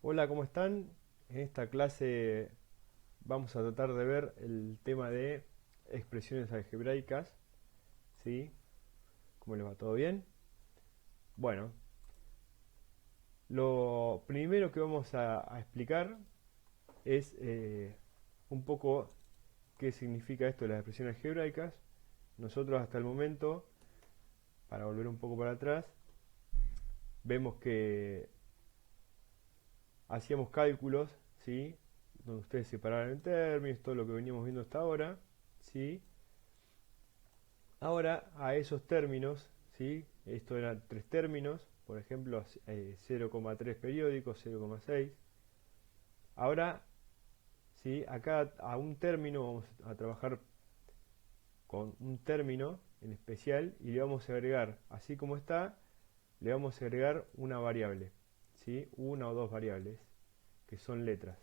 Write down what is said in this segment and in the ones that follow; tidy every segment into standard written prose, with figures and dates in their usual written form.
Hola, ¿cómo están? En esta clase vamos a tratar de ver el tema de expresiones algebraicas, ¿sí? ¿Cómo les va? ¿Todo bien? Bueno, lo primero que vamos a explicar es un poco qué significa esto de las expresiones algebraicas. Nosotros hasta el momento, para volver un poco para atrás, vemos que hacíamos cálculos, ¿sí? Donde ustedes separaban en términos, todo lo que veníamos viendo hasta ahora, ¿sí? Ahora a esos términos, ¿sí? Esto eran tres términos, por ejemplo 0,3 periódicos, 0,6. Ahora, ¿sí? Acá a un término vamos a trabajar con un término en especial y le vamos a agregar, así como está, le vamos a agregar una variable, ¿sí? Una o dos variables que son letras,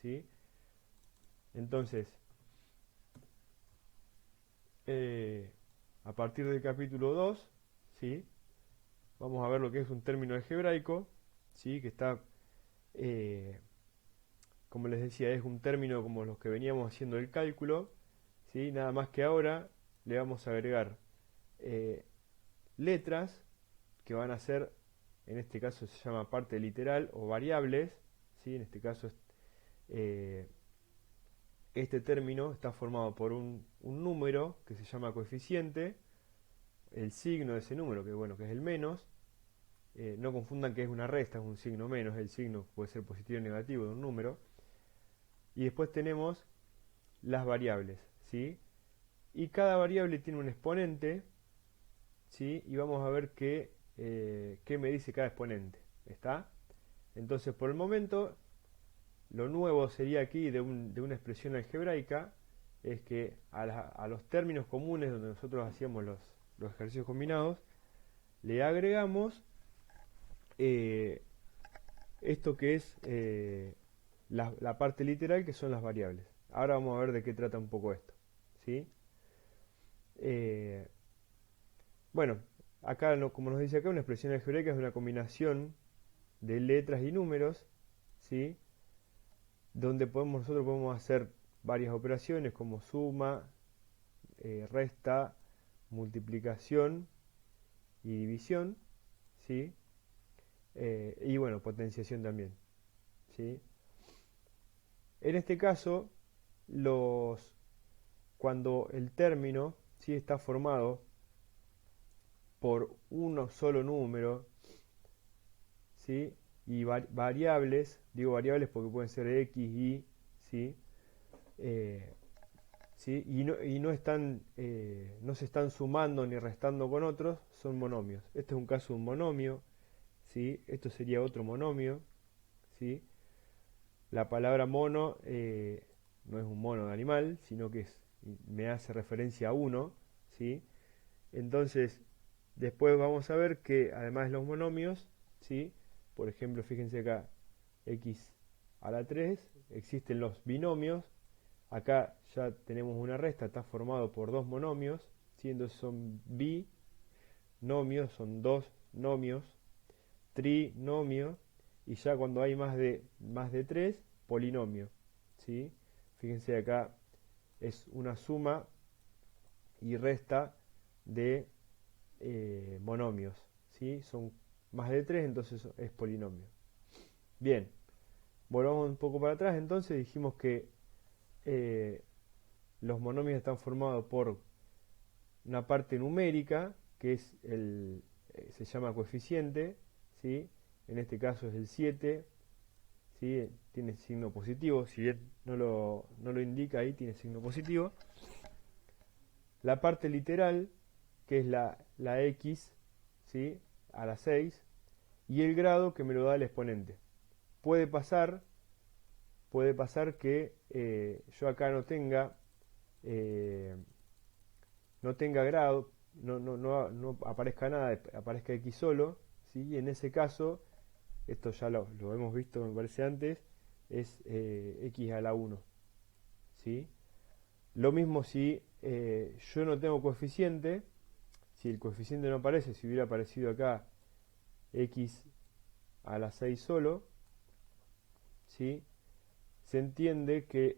¿sí? Entonces, eh, a partir del capítulo 2, ¿sí? Vamos a ver lo que es un término algebraico, ¿sí? Que está, eh, como les decía, es un término como los que veníamos haciendo el cálculo, ¿sí? Nada más que ahora le vamos a agregar eh, letras que van a ser, en este caso se llama parte literal o variables, ¿sí? En este caso eh, este término está formado por un número que se llama coeficiente, el signo de ese número, que bueno, que es el menos. No confundan que es una resta, es un signo menos, el signo puede ser positivo o negativo de un número. Y después tenemos las variables, ¿sí? Y cada variable tiene un exponente, ¿sí? Y vamos a ver qué me dice cada exponente, ¿está? Entonces, por el momento, lo nuevo sería aquí de una expresión algebraica, es que a los términos comunes donde nosotros hacíamos los ejercicios combinados, le agregamos eh, esto que es la parte literal, que son las variables. Ahora vamos a ver de qué trata un poco esto, ¿sí? Eh, bueno, acá, como nos dice acá, una expresión algebraica es una combinación de letras y números, ¿sí? Donde nosotros podemos hacer varias operaciones como suma, resta, multiplicación y división, ¿sí? Y bueno, potenciación también, ¿sí? En este caso, los, cuando el término, ¿sí? Está formado por uno solo número, ¿sí? Y variables, digo variables porque pueden ser x, y, ¿sí? Eh, ¿sí? No se están sumando ni restando con otros, son monomios. Este es un caso de un monomio, ¿sí? Esto sería otro monomio, ¿sí? La palabra mono no es un mono de animal, sino que me hace referencia a uno, ¿sí? Entonces, después vamos a ver que además de los monomios, ¿sí? Por ejemplo, fíjense acá, x a la 3, existen los binomios. Acá ya tenemos una resta, está formado por dos monomios, ¿sí? Entonces son binomios, son dos nomios, trinomio, y ya cuando hay más de 3, polinomio, ¿sí? Fíjense acá, es una suma y resta de monomios, ¿sí? Son más de 3, entonces es polinomio. Bien, volvamos un poco para atrás, entonces dijimos que eh, los monomios están formados por una parte numérica, que es se llama coeficiente, ¿sí? En este caso es el 7, ¿sí? Tiene signo positivo, si bien no lo indica ahí, tiene signo positivo. La parte literal, que es la x, ¿sí? A la 6, y el grado que me lo da el exponente. Puede pasar, puede pasar que yo acá eh, no tenga grado, no aparezca nada, aparezca x solo, ¿sí? En ese caso, esto ya lo hemos visto, me parece antes, es x a la 1, ¿sí? Lo mismo si yo no tengo coeficiente, si el coeficiente no aparece, si hubiera aparecido acá x a la 6 solo, ¿sí? Se entiende que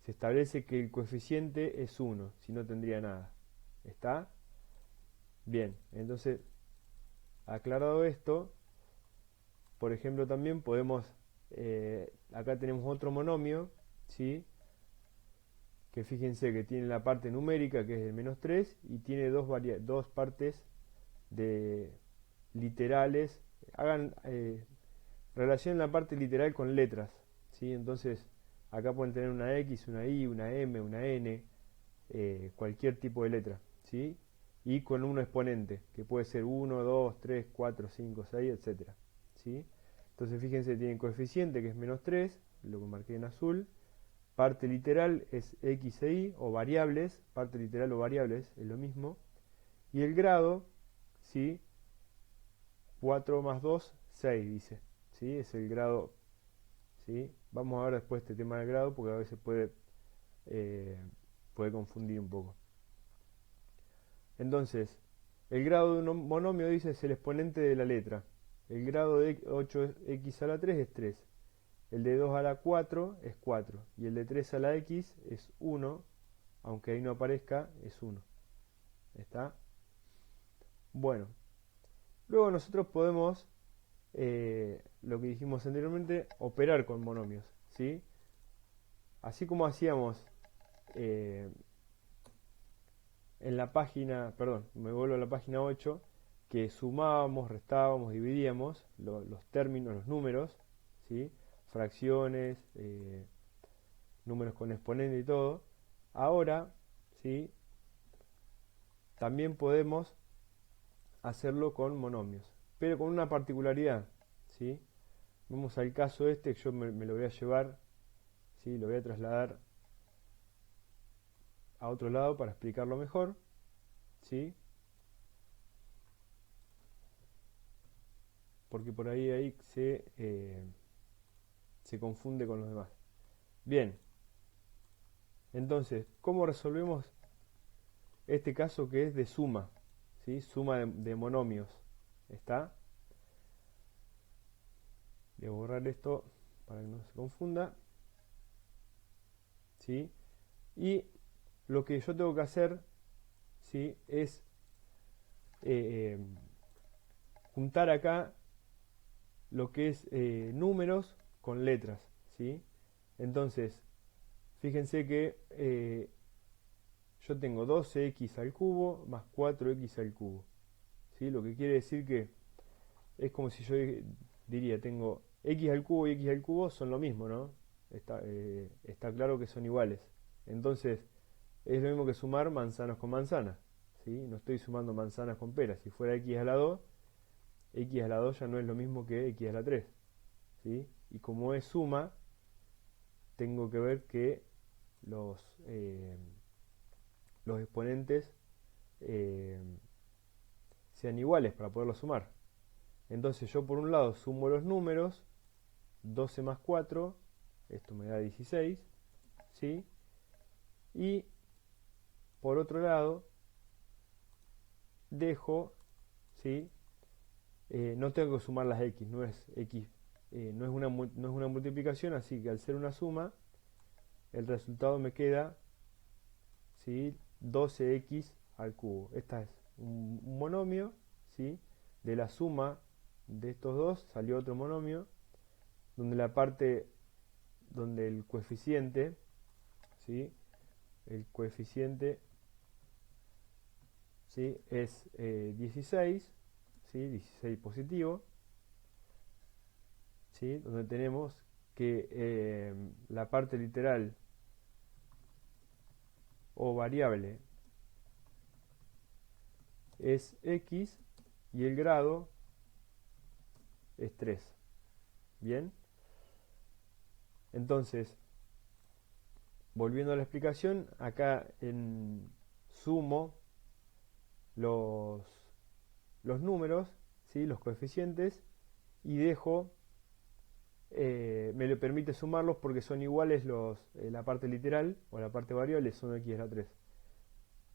se establece que el coeficiente es 1, si no tendría nada. ¿Está? Bien, entonces, aclarado esto, por ejemplo, también podemos, acá tenemos otro monomio, ¿sí? Que fíjense que tiene la parte numérica, que es el menos 3, y tiene dos partes de literales. Hagan relacionen la parte literal con letras, ¿sí? Entonces, acá pueden tener una X, una Y, una M, una N, cualquier tipo de letra, ¿sí? Y con un exponente, que puede ser 1, 2, 3, 4, 5, 6, etcétera, ¿sí? Entonces, fíjense, tienen coeficiente, que es menos 3, lo que marqué en azul. Parte literal es X e Y, o variables, parte literal o variables, es lo mismo. Y el grado, ¿sí? 4 más 2, 6, dice, ¿sí? Es el grado, ¿sí? Vamos a ver después este tema del grado, porque a veces eh, puede confundir un poco. Entonces, el grado de un monomio, dice, es el exponente de la letra. El grado de 8x a la 3 es 3. El de 2 a la 4 es 4. Y el de 3 a la x es 1. Aunque ahí no aparezca, es 1. ¿Está? Bueno. Luego nosotros podemos, lo que dijimos anteriormente, operar con monomios, ¿sí? Así como hacíamos en la página, perdón, me vuelvo a la página 8, que sumábamos, restábamos, dividíamos los términos, los números, ¿sí? Fracciones, números con exponente y todo. Ahora, ¿sí? También podemos hacerlo con monomios, pero con una particularidad, ¿sí? Vamos al caso este, que yo me lo voy a llevar, ¿sí? Lo voy a trasladar a otro lado para explicarlo mejor, ¿sí? Porque por ahí se confunde con los demás. Bien, entonces, ¿cómo resolvemos este caso que es de suma? ¿Sí? Suma de monomios. ¿Está? Voy a borrar esto para que no se confunda. ¿Sí? Y lo que yo tengo que hacer, ¿sí? Es juntar acá lo que es números con letras, ¿sí? Entonces, fíjense que yo tengo 12x al cubo más 4x al cubo, ¿sí? Lo que quiere decir que es como si yo diría, tengo x al cubo y x al cubo son lo mismo, ¿no? Está claro que son iguales. Entonces, es lo mismo que sumar manzanas con manzanas, ¿sí? No estoy sumando manzanas con peras. Si fuera x a la 2, x a la 2 ya no es lo mismo que x a la 3, ¿sí? Y como es suma, tengo que ver que los, eh, los exponentes eh, sean iguales para poderlos sumar. Entonces yo por un lado sumo los números, 12 más 4, esto me da 16, ¿sí? Y por otro lado dejo, ¿sí? No tengo que sumar las x, no es x, no es una multiplicación, así que al ser una suma, el resultado me queda, ¿sí? 12x al cubo. Esta es un monomio, ¿sí? De la suma de estos dos salió otro monomio, donde la parte, donde el coeficiente, ¿sí? El coeficiente, ¿sí? Es 16, ¿sí? 16 positivo, ¿sí? Donde tenemos que la parte literal o variable es x y el grado es 3. Bien, entonces, volviendo a la explicación, acá sumo los, los números, ¿sí? Los coeficientes, y dejo, me le permite sumarlos porque son iguales la parte literal o la parte variable son x a la 3.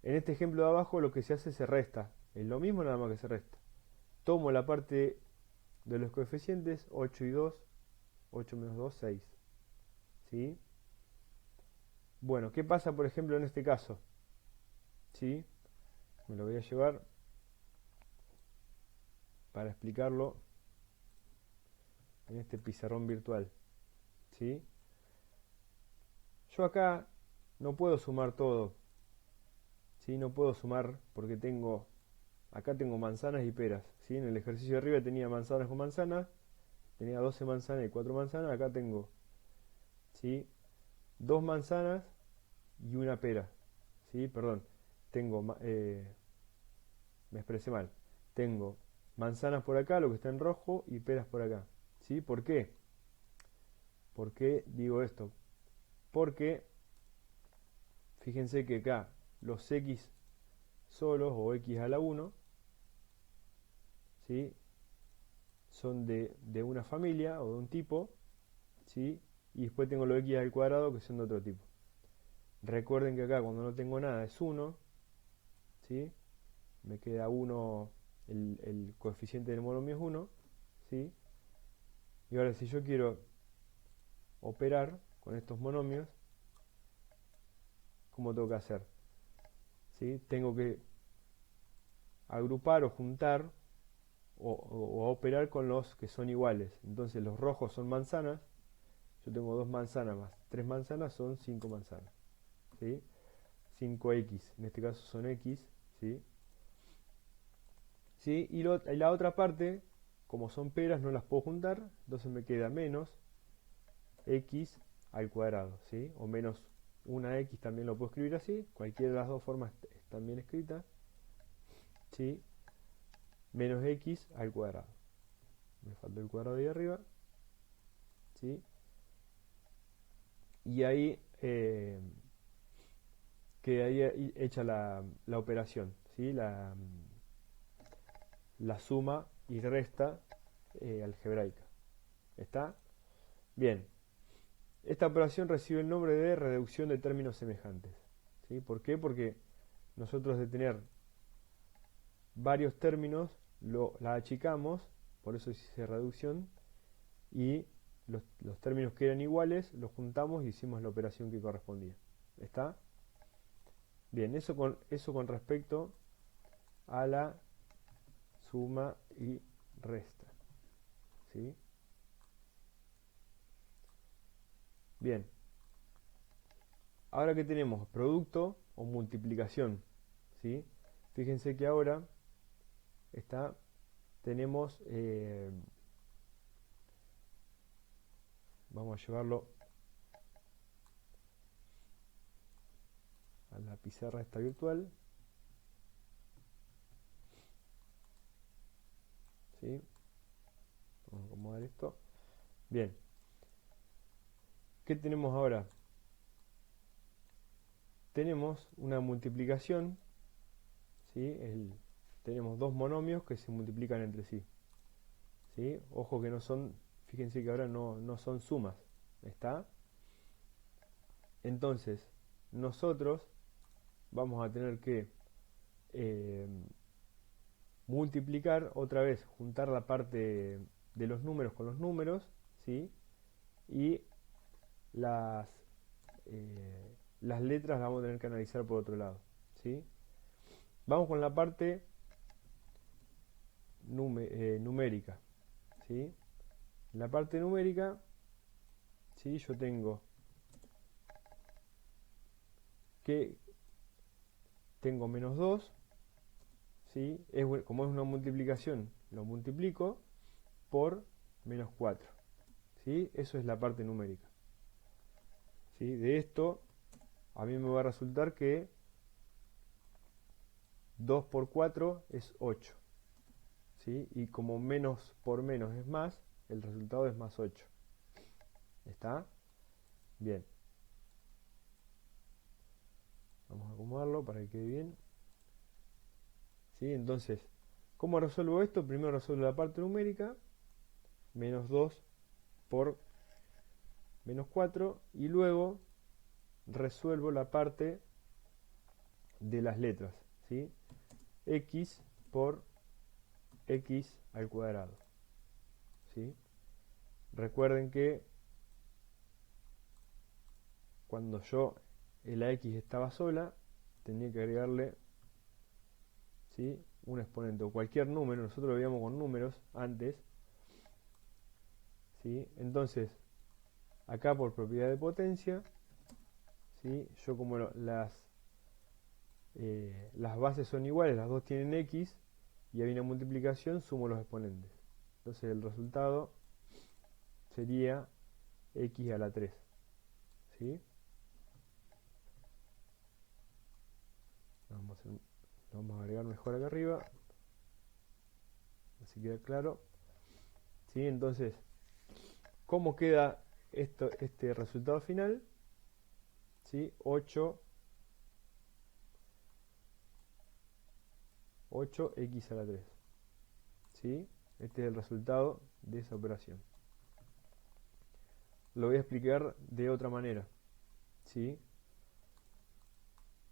En este ejemplo de abajo lo que se hace se resta, es lo mismo nada más que se resta. Tomo la parte de los coeficientes, 8 y 2, 8 menos 2, 6. ¿Sí? Bueno, ¿qué pasa por ejemplo en este caso? ¿Sí? Me lo voy a llevar para explicarlo en este pizarrón virtual. ¿Sí? Yo acá no puedo sumar todo. ¿Sí? No puedo sumar porque acá tengo manzanas y peras. ¿Sí? En el ejercicio de arriba tenía manzanas con manzanas, tenía 12 manzanas y 4 manzanas. Acá tengo, ¿sí?, 2 manzanas y una pera. ¿Sí? Perdón, tengo, me expresé mal. Tengo manzanas por acá, lo que está en rojo, y peras por acá. ¿Sí? ¿Por qué? ¿Por qué digo esto? Porque fíjense que acá los x solos o x a la 1, ¿sí?, son de una familia o de un tipo, ¿sí? Y después tengo los x al cuadrado que son de otro tipo. Recuerden que acá cuando no tengo nada es 1, ¿sí? Me queda 1, el coeficiente del monomio es 1, ¿sí? Y ahora si yo quiero operar con estos monomios, ¿cómo tengo que hacer? ¿Sí? Tengo que agrupar o juntar o operar con los que son iguales. Entonces los rojos son manzanas, yo tengo 2 manzanas más 3 manzanas son 5 manzanas, ¿sí? 5x, en este caso son x, ¿sí? ¿Sí? Y la otra parte, como son peras, no las puedo juntar, entonces me queda menos x al cuadrado, ¿sí? O menos una x también lo puedo escribir así, cualquiera de las dos formas están bien escritas, ¿sí? Menos x al cuadrado. Me falta el cuadrado ahí arriba, ¿sí? Y ahí quedaría hecha la operación, ¿sí? La suma y resta algebraica. ¿Está? Bien. Esta operación recibe el nombre de reducción de términos semejantes. ¿Sí? ¿Por qué? Porque nosotros de tener varios términos la achicamos, por eso hice reducción, y los términos que eran iguales los juntamos y hicimos la operación que correspondía. ¿Está? Bien, eso con respecto a la suma y resta. ¿Sí? Bien. Ahora que tenemos producto o multiplicación, ¿sí? Fíjense que ahora tenemos, vamos a llevarlo a la pizarra esta virtual, ¿sí? Vamos a acomodar esto. Bien, ¿qué tenemos ahora? Tenemos una multiplicación, ¿sí? Tenemos dos monomios que se multiplican entre sí, ¿sí? Ojo que no son, fíjense que ahora no son sumas, ¿está? Entonces, nosotros vamos a tener que eh, multiplicar otra vez, juntar la parte de los números con los números, ¿sí? Y las, las letras las vamos a tener que analizar por otro lado, ¿sí? Vamos con la parte numérica, ¿sí? En la parte numérica, ¿sí?, yo tengo que tengo menos 2, ¿sí? Como es una multiplicación, lo multiplico por menos 4, ¿sí? Eso es la parte numérica, ¿sí? De esto a mí me va a resultar que 2 por 4 es 8, ¿sí? Y como menos por menos es más, el resultado es más 8. ¿Está? Bien. Vamos a acomodarlo para que quede bien. ¿Sí? Entonces, ¿cómo resuelvo esto? Primero resuelvo la parte numérica, menos 2 por menos 4, y luego resuelvo la parte de las letras, ¿sí? X por x al cuadrado. ¿sí? Recuerden que cuando la x estaba sola, tenía que agregarle, ¿sí?, un exponente o cualquier número. Nosotros lo veíamos con números antes, ¿sí? Entonces, acá por propiedad de potencia, ¿sí?, yo como las bases son iguales, las dos tienen x, y hay una multiplicación, sumo los exponentes. Entonces el resultado sería x a la 3, ¿sí? Lo vamos a agregar mejor acá arriba, así queda claro, ¿sí? Entonces, ¿cómo queda este resultado final? ¿Sí? 8x a la 3, ¿sí? Este es el resultado de esa operación. Lo voy a explicar de otra manera, ¿sí?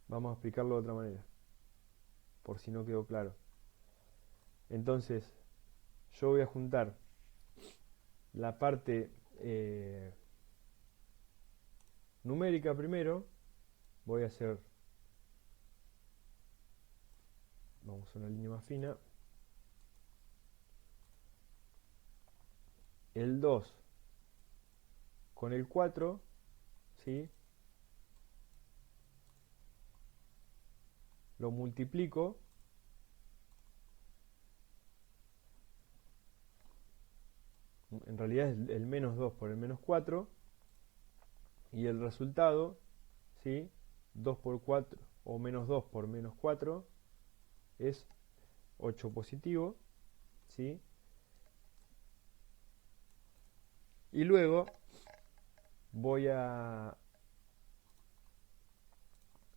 Vamos a explicarlo de otra manera, por si no quedó claro. Entonces, yo voy a juntar la parte numérica primero. Voy a hacer, vamos a una línea más fina, el 2 con el 4, ¿sí?, lo multiplico, en realidad es el menos 2 por el menos 4, y el resultado, ¿sí?, 2 por 4 o menos 2 por menos 4 es 8 positivo, ¿sí? Y luego voy a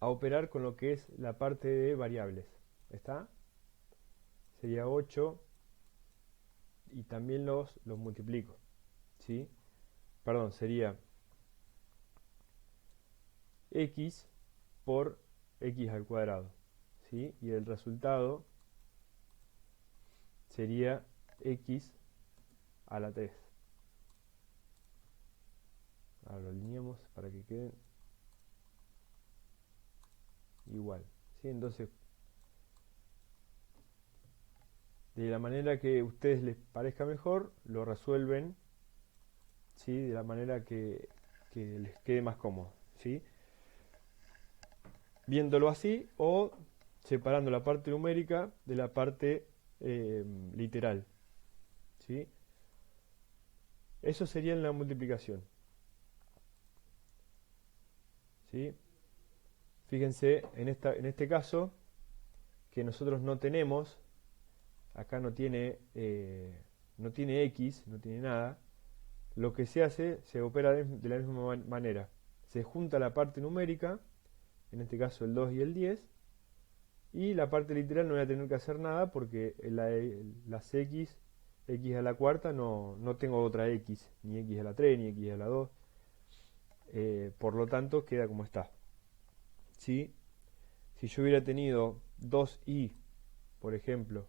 operar con lo que es la parte de variables. ¿Está? Sería 8 y también los multiplico, ¿sí? Perdón, sería x por x al cuadrado, ¿sí? Y el resultado sería x a la 3. Ahora lo alineamos para que quede igual, ¿sí? Entonces, de la manera que a ustedes les parezca mejor, lo resuelven, ¿sí?, de la manera que les quede más cómodo, ¿sí? Viéndolo así o separando la parte numérica de la parte literal, ¿sí? Eso sería en la multiplicación, ¿sí? Fíjense en este caso que nosotros no tenemos, acá no tiene x, no tiene nada. Lo que se hace, se opera de la misma manera. Se junta la parte numérica, en este caso el 2 y el 10, y la parte literal no voy a tener que hacer nada porque las x a la cuarta, no tengo otra x, ni x a la 3, ni x a la 2, por lo tanto queda como está, ¿sí? Si yo hubiera tenido 2i, por ejemplo,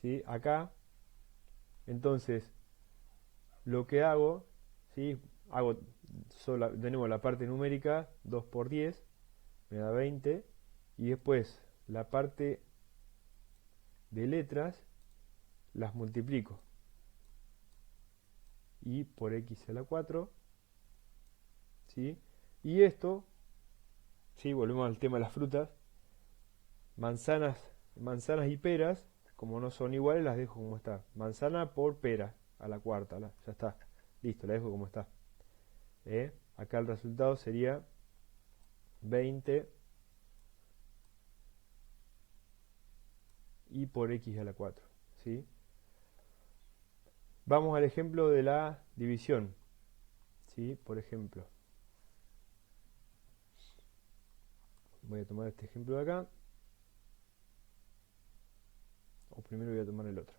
¿sí?, acá, entonces lo que hago, ¿sí?, hago tenemos la parte numérica, 2 por 10 me da 20, y después la parte de letras las multiplico, y por x a la 4, ¿sí? Y esto, ¿sí?, volvemos al tema de las frutas, manzanas y peras, como no son iguales, las dejo como está. Manzana por pera a la cuarta, ya está, listo, la dejo como está. Acá el resultado sería 20 y por x a la 4, ¿sí? Vamos al ejemplo de la división, ¿sí? Por ejemplo, voy a tomar este ejemplo de acá, o primero voy a tomar el otro.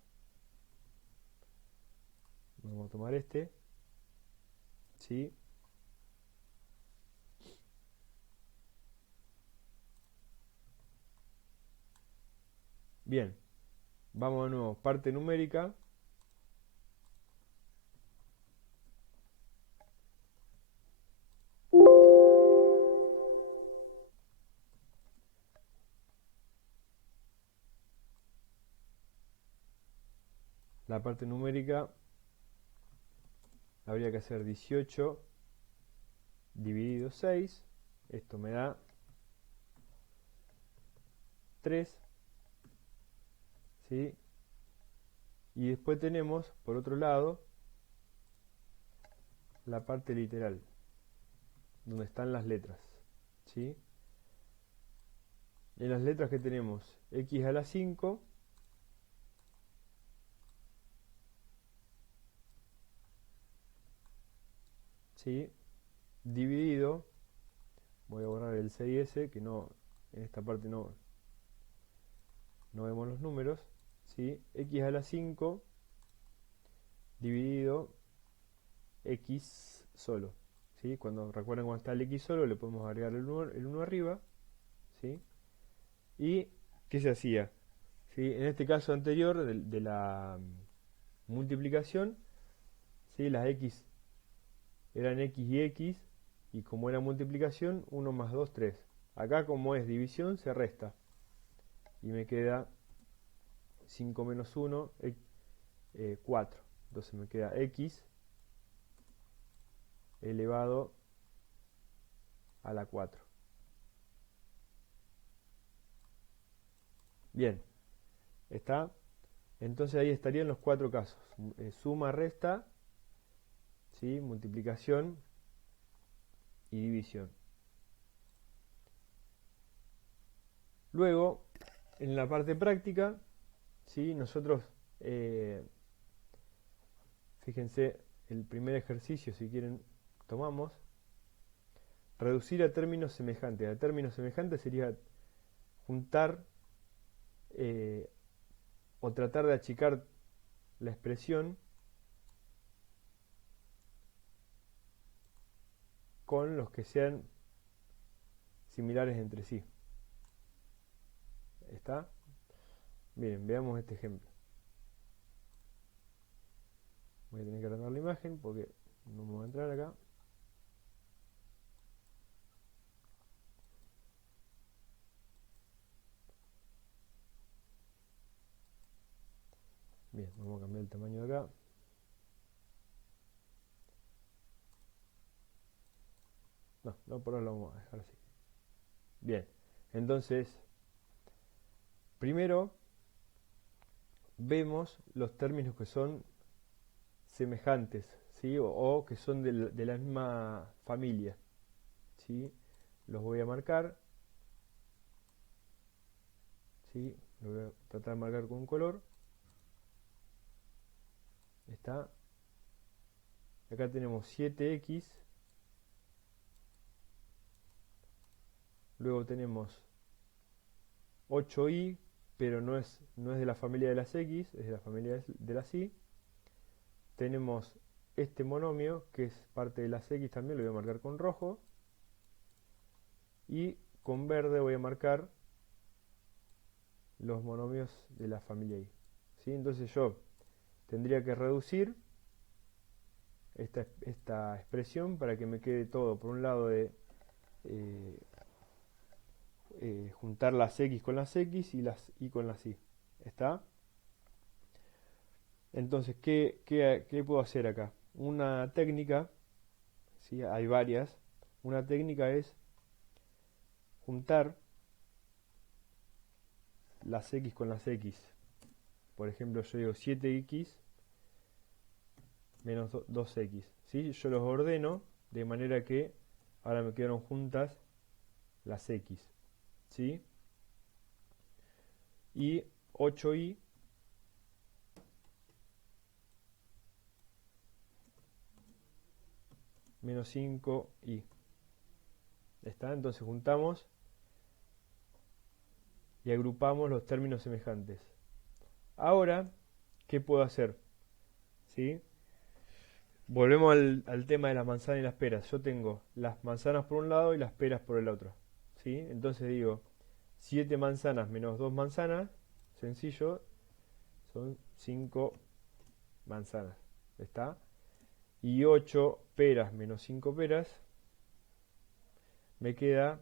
Vamos a tomar este, ¿sí? Bien, vamos de nuevo, parte numérica, la parte numérica habría que hacer 18 dividido 6. Esto me da 3, ¿sí? Y después tenemos, por otro lado, la parte literal, donde están las letras, ¿sí? En las letras que tenemos x a la 5, ¿sí? Dividido, voy a borrar el 6s, que no, en esta parte no vemos los números, ¿sí? X a la 5 dividido x solo, ¿sí? Recuerden cuando está el x solo, le podemos agregar el 1 arriba, ¿sí? ¿Y qué se hacía? ¿Sí? En este caso anterior de la multiplicación, ¿sí? Las x eran x y x, y como era multiplicación, 1 más 2, 3. Acá, como es división, se resta, y me queda 5 menos 1, 4. Entonces me queda x elevado a la 4. Bien, ¿está? Entonces ahí estarían los 4 casos. Suma, resta, ¿sí? Multiplicación y división. Luego, en la parte práctica, ¿sí? Nosotros, fíjense, el primer ejercicio, si quieren, tomamos reducir a términos semejantes. A términos semejantes sería juntar o tratar de achicar la expresión con los que sean similares entre sí. ¿Está? Miren, veamos este ejemplo. Voy a tener que agrandar la imagen porque no me voy a entrar acá. Bien, vamos a cambiar el tamaño de acá. No, por ahora lo vamos a dejar así. Bien, entonces, primero vemos los términos que son semejantes, ¿sí? O que son de la misma familia, ¿sí? Los voy a marcar, ¿sí? Lo voy a tratar de marcar con un color. Está. Acá tenemos 7x. Luego tenemos 8y, pero no es de la familia de las x, es de la familia de las y. Tenemos este monomio, que es parte de las x también, lo voy a marcar con rojo. Y con verde voy a marcar los monomios de la familia y. ¿Sí? Entonces yo tendría que reducir esta expresión para que me quede todo, por un lado, de juntar las x con las x y las y con las y. ¿Está? Entonces, ¿qué puedo hacer acá? Una técnica, ¿sí? Hay varias. Una técnica es juntar las x con las x. Por ejemplo, yo digo 7x menos 2x. ¿Sí? Yo los ordeno de manera que ahora me quedaron juntas las x. ¿Sí? Y 8y menos 5y. ¿Está? Entonces juntamos y agrupamos los términos semejantes. Ahora, ¿qué puedo hacer? ¿Sí? Volvemos al tema de las manzanas y las peras. Yo tengo las manzanas por un lado y las peras por el otro, ¿sí? Entonces digo, 7 manzanas menos 2 manzanas, sencillo, son 5 manzanas. ¿Está? Y 8 peras menos 5 peras, me queda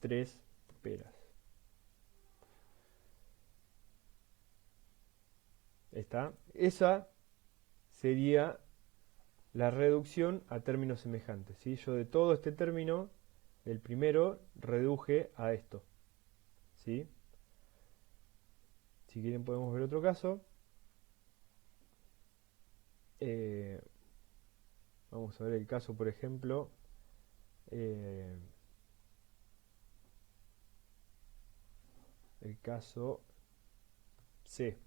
3 peras. está. Esa sería la reducción a términos semejantes, ¿sí? Yo de todo este término, del primero, reduje a esto, ¿sí? Si quieren podemos ver otro caso. Vamos a ver el caso, por ejemplo, el caso C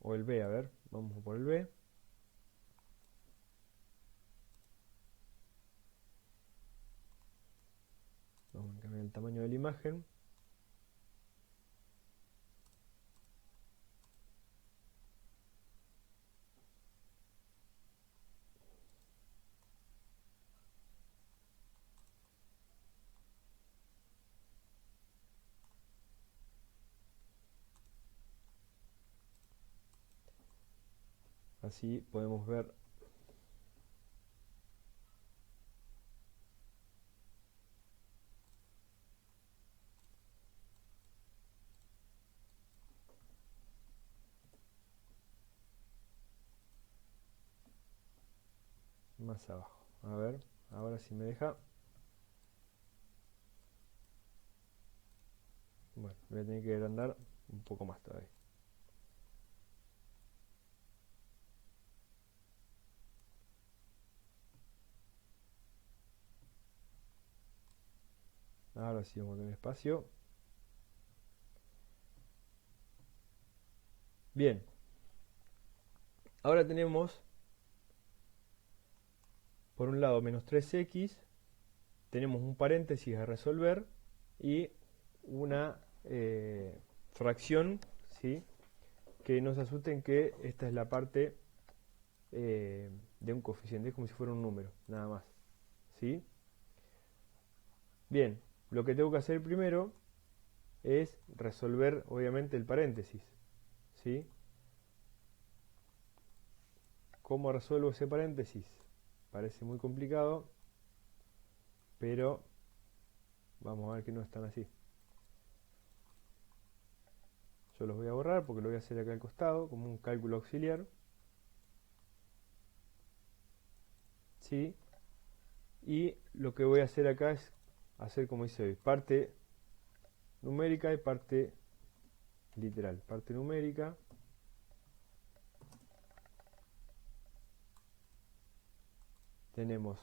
o el B. A ver, vamos por el B. Vamos a cambiar el tamaño de la imagen. Así podemos ver más abajo. A ver, ahora sí me deja. Bueno, voy a tener que agrandar un poco más todavía. Ahora sí vamos a tener espacio. Bien. Ahora tenemos, por un lado, menos 3x. Tenemos un paréntesis a resolver y una fracción, ¿sí? Que no se asusten que esta es la parte de un coeficiente, es como si fuera un número, nada más, ¿sí? Bien, lo que tengo que hacer primero es resolver, obviamente, el paréntesis, ¿sí? ¿Cómo resuelvo ese paréntesis? Parece muy complicado, pero vamos a ver que no es tan así. Yo los voy a borrar porque lo voy a hacer acá al costado, como un cálculo auxiliar, ¿sí? Y lo que voy a hacer acá es hacer como dice hoy, parte numérica y parte literal. Parte numérica, tenemos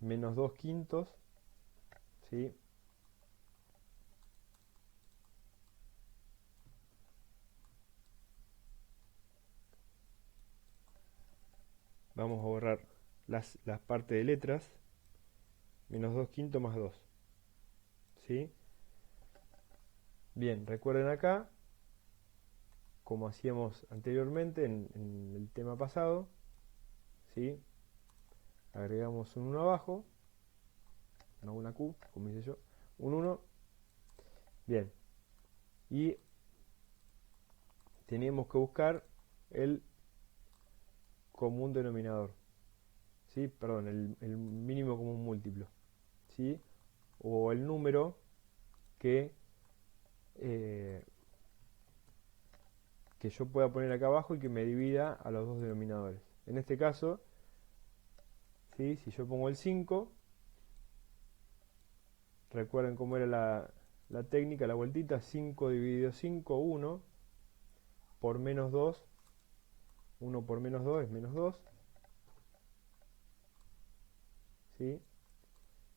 menos 2 quintos, ¿sí? Vamos a borrar las partes de letras, menos 2 quintos más 2, ¿sí? Bien, recuerden acá, como hacíamos anteriormente en el tema pasado, ¿sí? Agregamos un 1 abajo, no una Q, como hice yo, un 1, bien, y teníamos que buscar el común denominador, ¿sí? Perdón, el mínimo común múltiplo, ¿sí? O el número que, eh, que yo pueda poner acá abajo y que me divida a los dos denominadores. En este caso, ¿sí? Si yo pongo el 5, recuerden cómo era la técnica, la vueltita, 5 dividido 5, 1, por menos 2, 1 por menos 2 es menos 2, ¿sí?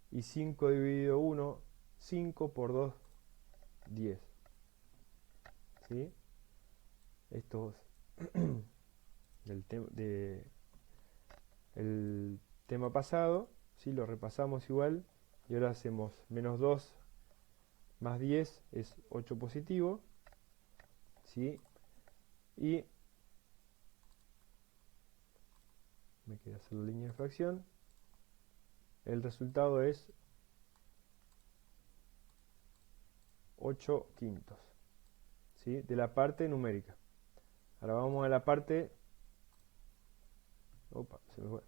Y 5 dividido 1, 5 por 2, 10, ¿sí? Estos el tema pasado, ¿sí? Lo repasamos igual y ahora hacemos menos 2 más 10 es 8 positivo, ¿sí? Y me queda hacer la línea de fracción. El resultado es 8 quintos, ¿sí? De la parte numérica. Ahora vamos a la parte... Opa, se me fue.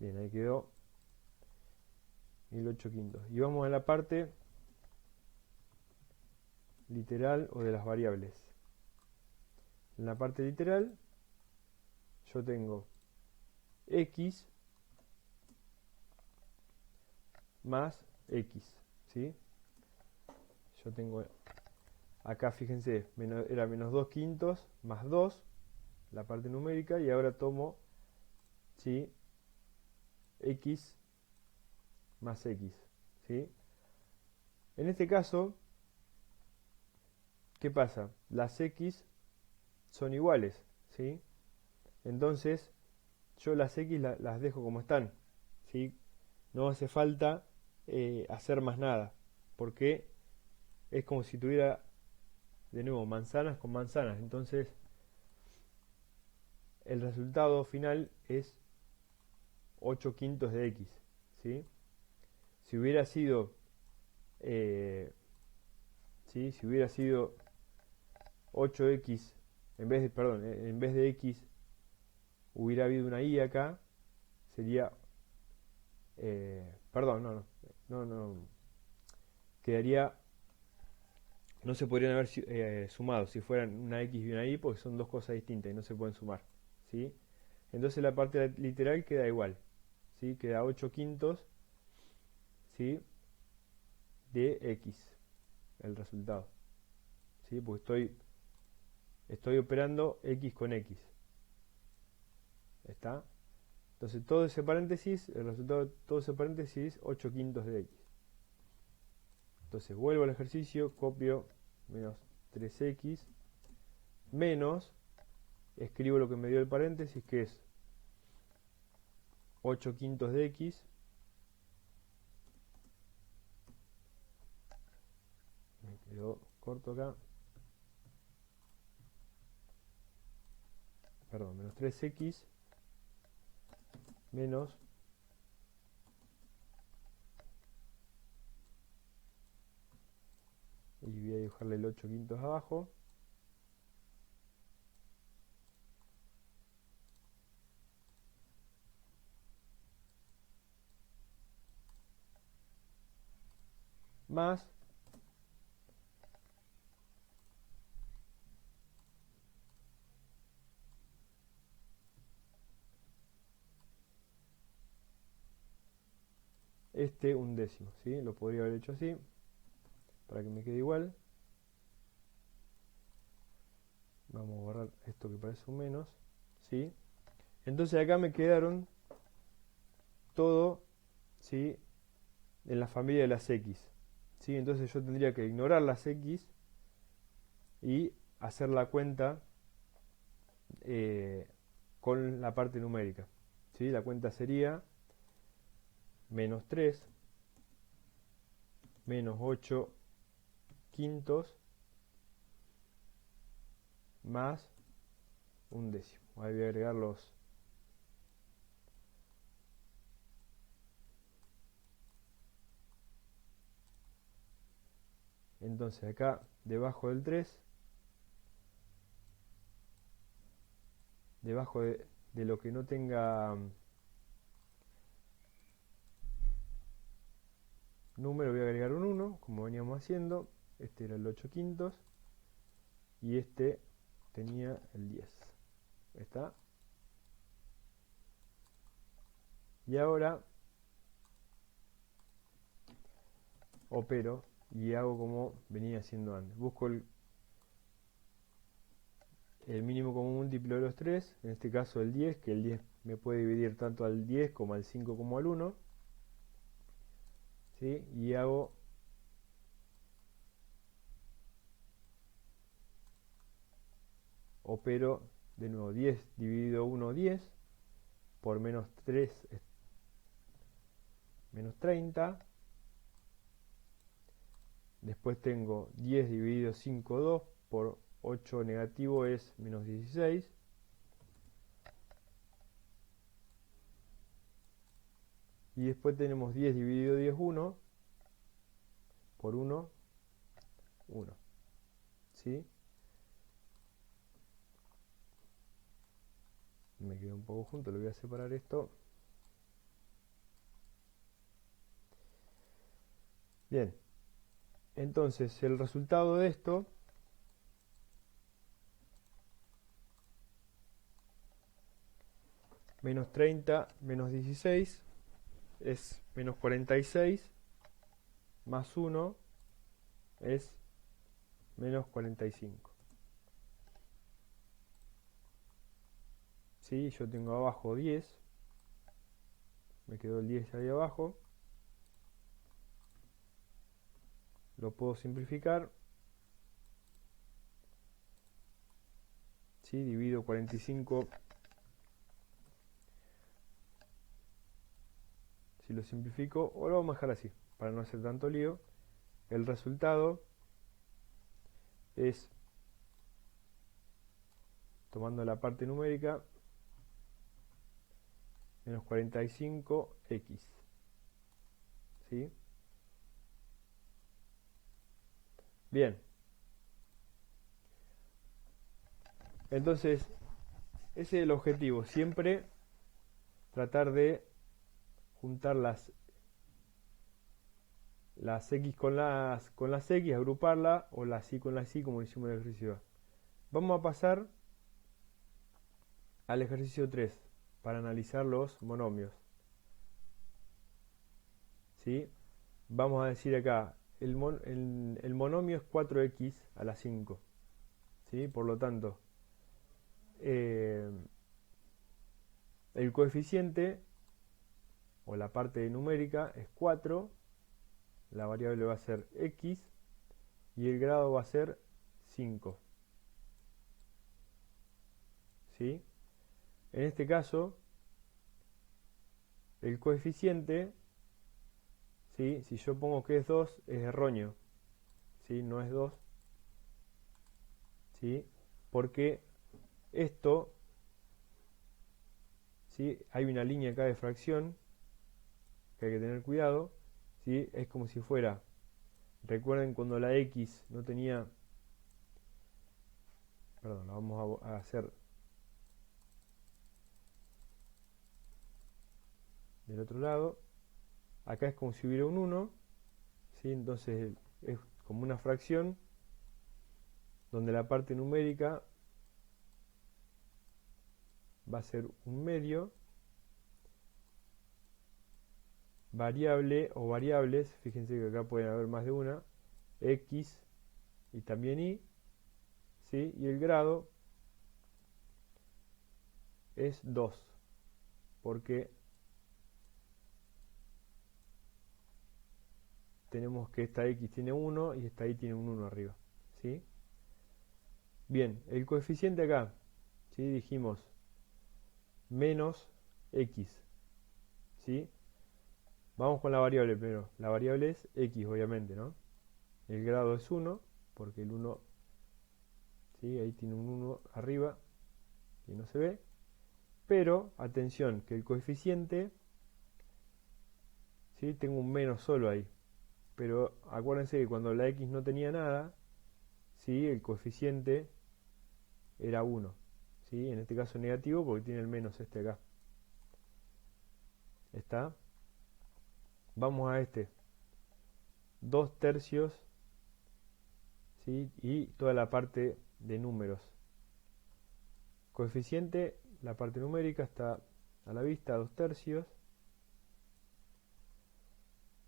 Bien, ahí quedó. y el 8 quintos. Y vamos a la parte literal o de las variables. En la parte literal yo tengo x más x, ¿sí? Yo tengo acá, fíjense, era menos 2 quintos más 2, la parte numérica, y ahora tomo, ¿sí?, x más x, ¿sí? En este caso, ¿qué pasa? Las x son iguales, ¿sí? Entonces, yo las x las dejo como están, ¿sí? No hace falta hacer más nada, porque es como si tuviera, de nuevo, manzanas con manzanas. Entonces, el resultado final es 8 quintos de x, ¿sí? Si hubiera sido, ¿sí?, si hubiera sido 8x, en vez de, perdón, en vez de x hubiera habido una y acá, sería, perdón, no, quedaría, no se podrían haber sumado si fueran una x y una y, porque son dos cosas distintas y no se pueden sumar, ¿sí? Entonces la parte literal queda igual, ¿sí? Queda 8 quintos, ¿sí?, de x, el resultado, ¿sí? Porque estoy operando x con x, ¿está? Entonces todo ese paréntesis, el resultado de todo ese paréntesis es 8 quintos de x. Entonces vuelvo al ejercicio, copio menos 3x menos, escribo lo que me dio el paréntesis, que es 8 quintos de x me quedó corto acá, perdón, menos 3x menos, y voy a dibujarle el 8 quintos abajo, más un décimo, ¿sí? Lo podría haber hecho así, para que me quede igual. Vamos a borrar esto que parece un menos, ¿sí? Entonces acá me quedaron todo, ¿sí?, en la familia de las x, ¿sí? Entonces yo tendría que ignorar las x y hacer la cuenta con la parte numérica, ¿sí? La cuenta sería menos 3 menos 8 quintos más un décimo. Ahí voy a agregar los, entonces acá debajo del 3, debajo de lo que no tenga número voy a agregar un 1, como veníamos haciendo. Este era el 8 quintos y este tenía el 10. ¿Está? Y ahora opero y hago como venía haciendo antes. Busco el mínimo común múltiplo de los 3, en este caso el 10, que el 10 me puede dividir tanto al 10 como al 5 como al 1, ¿sí? Y opero de nuevo 10 dividido 1, 10, por menos 3 es menos 30, después tengo 10 dividido 5, 2, por 8 negativo es menos 16, y después tenemos 10 dividido 10, 1, por 1, 1, ¿sí? Me quedó un poco junto, lo voy a separar esto. Bien, entonces el resultado de esto menos 30 menos 16 es menos 46, más 1 es menos 45. ¿Sí? Yo tengo abajo 10, me quedó el 10 ahí abajo, lo puedo simplificar, ¿sí? Divido 45, si lo simplifico, o lo vamos a dejar así, para no hacer tanto lío. El resultado es, tomando la parte numérica, menos 45x, ¿sí? Bien, entonces ese es el objetivo, siempre tratar de juntar las x con las x, agruparla, o las y con las y, como hicimos en el ejercicio A. Vamos a pasar al ejercicio 3 para analizar los monomios, ¿sí? Vamos a decir acá, el monomio es 4x a la 5, ¿sí? Por lo tanto, el coeficiente o la parte numérica es 4, la variable va a ser x y el grado va a ser 5, ¿sí? En este caso, el coeficiente, ¿sí? Si yo pongo que es 2, es erróneo, ¿sí? No es 2, ¿sí? Porque esto, ¿sí? Hay una línea acá de fracción que hay que tener cuidado, ¿sí? Es como si fuera, recuerden cuando la x no tenía, perdón, la vamos a hacer del otro lado. Acá es como si hubiera un 1, ¿sí? Entonces es como una fracción donde la parte numérica va a ser un medio, variable o variables, fíjense que acá pueden haber más de una, x y también y, ¿sí? Y el grado es 2, porque tenemos que esta x tiene 1 y esta y tiene un 1 arriba, ¿sí? Bien, el coeficiente acá, ¿sí? Dijimos menos x, ¿sí? Vamos con la variable primero. La variable es x, obviamente, ¿no? El grado es 1, porque el 1, ¿sí? Ahí tiene un 1 arriba, y no se ve. Pero, atención, que el coeficiente, ¿sí? Tengo un menos solo ahí. Pero acuérdense que cuando la x no tenía nada, ¿sí? El coeficiente era 1, ¿sí? En este caso negativo porque tiene el menos este acá. ¿Está? Vamos a este. 2 tercios, ¿sí? Y toda la parte de números. Coeficiente, la parte numérica está a la vista, 2 tercios.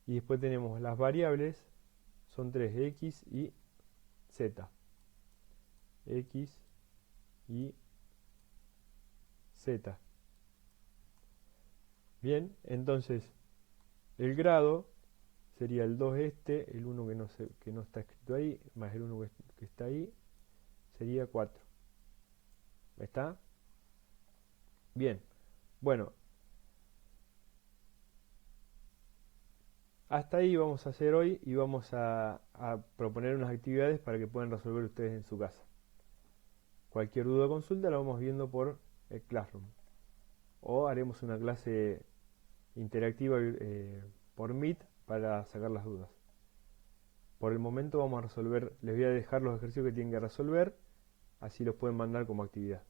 Y después tenemos las variables, son 3, x y z. X y z. Bien, entonces el grado sería el 2 este, el 1 que no está escrito ahí, más el 1 que está ahí, sería 4. ¿Está? Bien, bueno, hasta ahí vamos a hacer hoy y vamos a proponer unas actividades para que puedan resolver ustedes en su casa. Cualquier duda o consulta la vamos viendo por el Classroom. O haremos una clase interactiva por Meet para sacar las dudas. Por el momento vamos a resolver, les voy a dejar los ejercicios que tienen que resolver, así los pueden mandar como actividad.